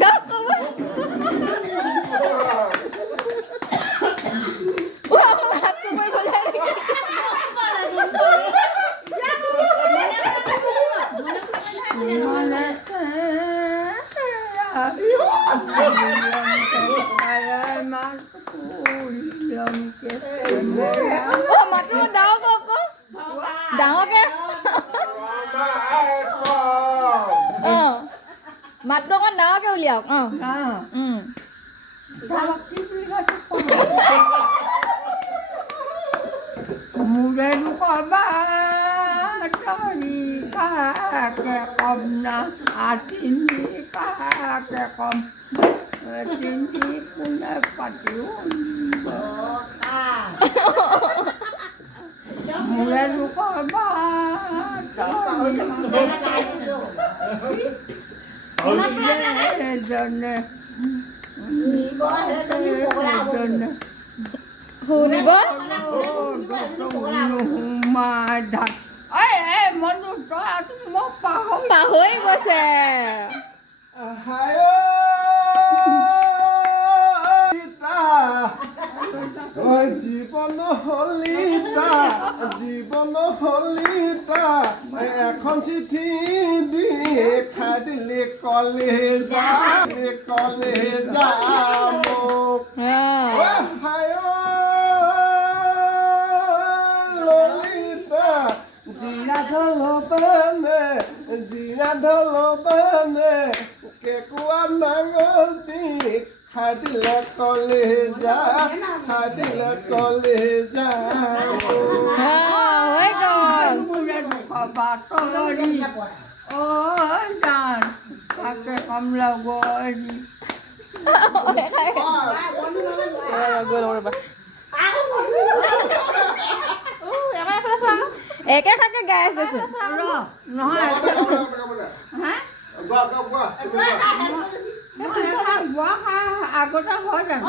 gấp không á. Wow, hạt cho mày vào đây. Ủa mặt nó đau không có? Đau kìa. Mặt nó con đau kêu liều. Muda lupa cari kakekom na atin di kakekom atin di punya patiun. Muda lupa Hù đi bớt. Mà đặt ấy món đồ cho món Bà hối quá xe. Hai ơi জীবন হলিতা জীবন হলিতা এখন চিঠি দিয়ে খাদিলে কলেজা কলেজা মোক হায় ললিতা জিয়া ঢল বানে কেকুয়া নাঙলটি খাদিলে কলেজা Hối rồi. muda lupa batori. Oh dan kakekom lagu ini. Gue đâu rồi bà. Cái khác cái gas rồi. Rồi, nói hả? Qua Nói ha, quá ha, aku tak hỏi rằng.